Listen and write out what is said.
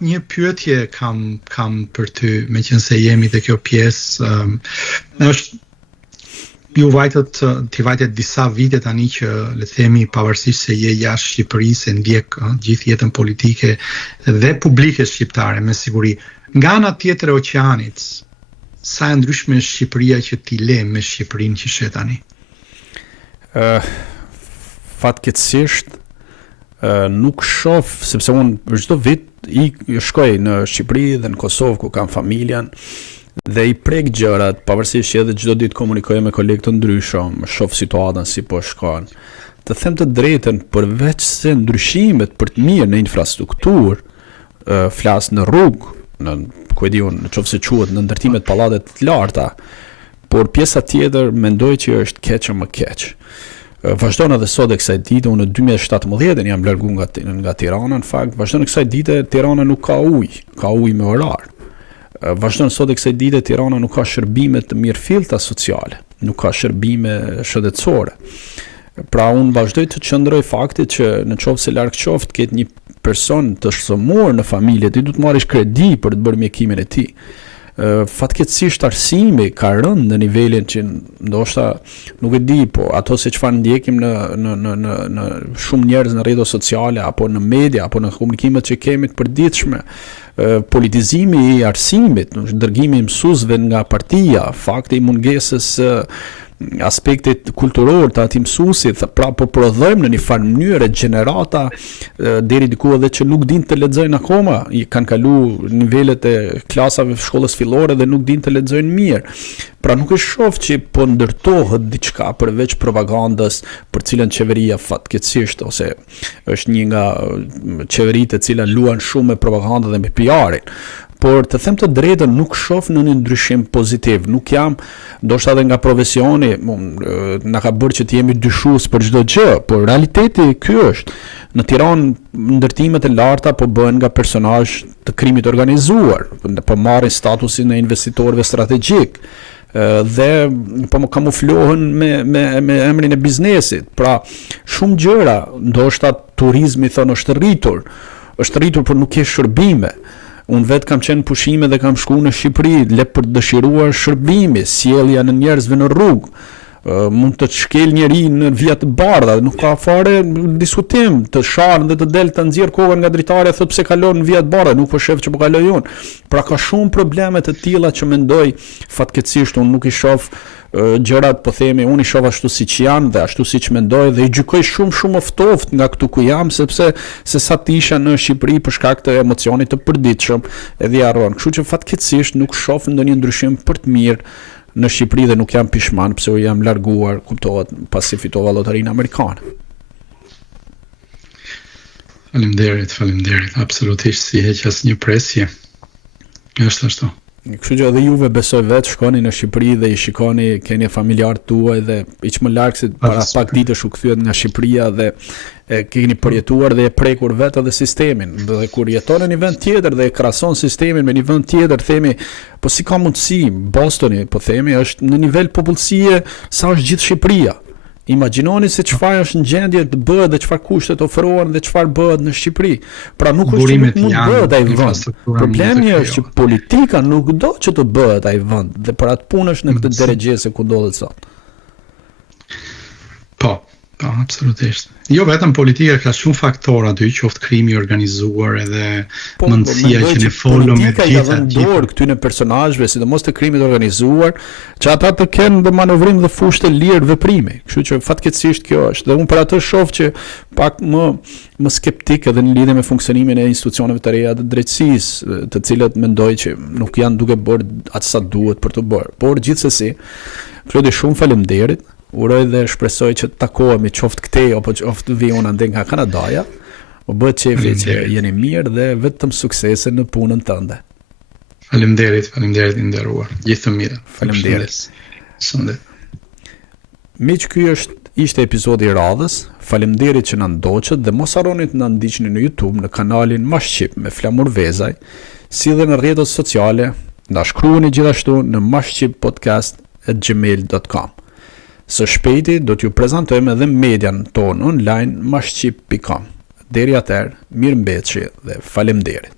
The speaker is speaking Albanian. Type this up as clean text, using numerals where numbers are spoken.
një pyetje kam për ty, meqense jemi te kjo pjesë, është ti vajtet disa vite tani që le të themi pavarësisht se je jashtë Shqipërisë e ndjek gjithë jetën politike dhe publike shqiptare me siguri. Nga ana tjetër e oqeanit, sa e ndryshme është Shqipëria që ti le me Shqipërinë që she tani? Fatkeqësisht nuk shoh, sepse unë çdo vit i shkoj në Shqipëri dhe në Kosovë ku kam familjen dhe i prek gjërat, pavarësisht që edhe çdo ditë komunikoj me kolegë të ndryshëm, shoh situatën si po shkon. Të them të drejtën, përveç se ndryshimet për të mirë në infrastrukturë, flas në rrugë, nëse quhet në ndërtimet pallatet të larta, por pjesa tjetër mendoj që është keq më keq. Vazhdon edhe sot e kësaj dite, unë në 2017 jam larguar nga Tirana, në fakt, vazhdon kësaj dite Tirana nuk ka ujë me orar. Vazhdon sot e kësaj dite Tirana nuk ka shërbime të mirëfillta sociale, nuk ka shërbime shëndetësore. Pra unë vazhdoj të qëndroj faktit që në qoftë se larg qoftë ketë një person të shëmur në familje, ti du të marrësh kredi për të bërë mjekimin e tij. Fatkeqësisht arsimi ka rënë në nivelin që ndoshta nuk e di, po ato se çfarë ndjekim në shumë njerëz në rrjetet sociale apo në media apo në komunikimet që kemi të përditshme, politizimi i arsimit, dërgimi i mësuesve nga partia, fakti i mungesës aspektet kulturor të atij mësuesit, pra po prodhojmë në një farë mënyrë gjenerata deri diku edhe që nuk din të lexojnë akoma, i kanë kalu nivelet e klasave shkollës fillore dhe nuk din të lexojnë mirë. Pra nuk e shoh që po ndërtohet diçka përveç propagandës për cilën qeveria fatkeqësisht ose është një nga qeveritë të cilat luan shumë me propagandën dhe me PR-in. Por të them të drejtën nuk shoh në një ndryshim pozitiv. Nuk jam, ndoshta edhe nga profesioni, na ka bërë që të jemi dyshues për çdo gjë, por realiteti ky është. Në Tiranë ndërtimet e larta po bëhen nga personazh të krimit organizuar, po marrin statusin e investitorëve strategjik dhe po kamuflohen me emrin e biznesit. Pra, shumë gjëra, ndoshta turizmi thonë është rritur, por nuk ka shërbime. Unë vetë kam qenë pushime dhe kam shku në Shqipëri, le për të dëshiruar shërbimi, sjellja në njerëzve në rrugë. Mund të shkel njeri në vija të bardha, nuk ka fare diskutim të sharën dhe të del të nxjerr kokën nga dritarja, thot pse kalon në vija të bardha, nuk po shef që po kaloj unë. Pra ka shumë probleme të tilla që mendoj fatkeqësisht unë nuk i shoh gjërat, po themi, unë i shoh ashtu siç janë dhe ashtu siç mendoj dhe i gjykoj shumë ftoft nga këtu ku jam, sepse se sa të isha në Shqipëri për shkak të emocionit të përditshëm edhe harron. Kështu që fatkeqësisht nuk shoh ndonjë ndryshim për të mirë në Shqipëri dhe nuk jam pishman pse u jam larguar, kuptohet, pasi fitova loterinë amerikane. Faleminderit, absolutisht si heq asnjë presje. Është ashtu. Kështu që edhe juve besoj vetë shkoni në Shqipëri dhe i shikoni, keni familjarët tuaj dhe iq më larg se para pak ditësh u kthyet nga Shqipëria dhe keni përjetuar dhe e prekur vetë edhe sistemin. Dhe kur jeton në një vend tjetër dhe e krahason sistemin me një vend tjetër, themi, po si ka mundësi, Bostoni, po themi, është në nivel popullsie sa është gjithë Shqipëria. Imagjinoni se çfarë është në gjendje të bëhet dhe çfarë kushtet ofrohen dhe çfarë bëhet në Shqipëri. Pra nuk është që nuk mund të bëhet ai vend. Problemi është që politika nuk do që të bëhet ai vend dhe për atë punë është në këtë drejtësi ku ndodhet sot. Po, absolutisht. Jo vetëm politika, ka shumë faktorë aty, qoftë krimi i organizuar edhe mundësia që ne folëm me gjithë këtyre personazheve, sidomos të krimit organizuar, që ata të kenë dhe manovrim dhe fushë të lirë veprimi. Kështu që fatkeqësisht kjo është. Dhe unë për atë shoh që pak më skeptik edhe në lidhje me funksionimin e institucioneve të reja të drejtësisë, të cilët mendoj që nuk janë duke bërë atë sa duhet për të bërë. Por gjithsesi, Klodi, shumë faleminderit. Uroj dhe shpresoj që të takohemi qoftë këtej apo qoftë vi unë ande nga Kanadaja. U bëhet qefi që jeni mirë dhe vetëm suksese në punën tënde. Faleminderit i nderuar. Gjithë të mirë. Faleminderit. Miq, ky ishte episodi i radhës. Faleminderit që na ndoqët dhe mos harroni të na ndiqni në YouTube në kanalin Mashqip me Flamur Vezaj, si dhe në rrjetet sociale. Na shkruani gjithashtu në mashqippodcast@gmail.com. Së shpejti do t'ju prezantojmë edhe median tonë online mashqip.com. Deri atëherë, mirëmbëjtje dhe faleminderit.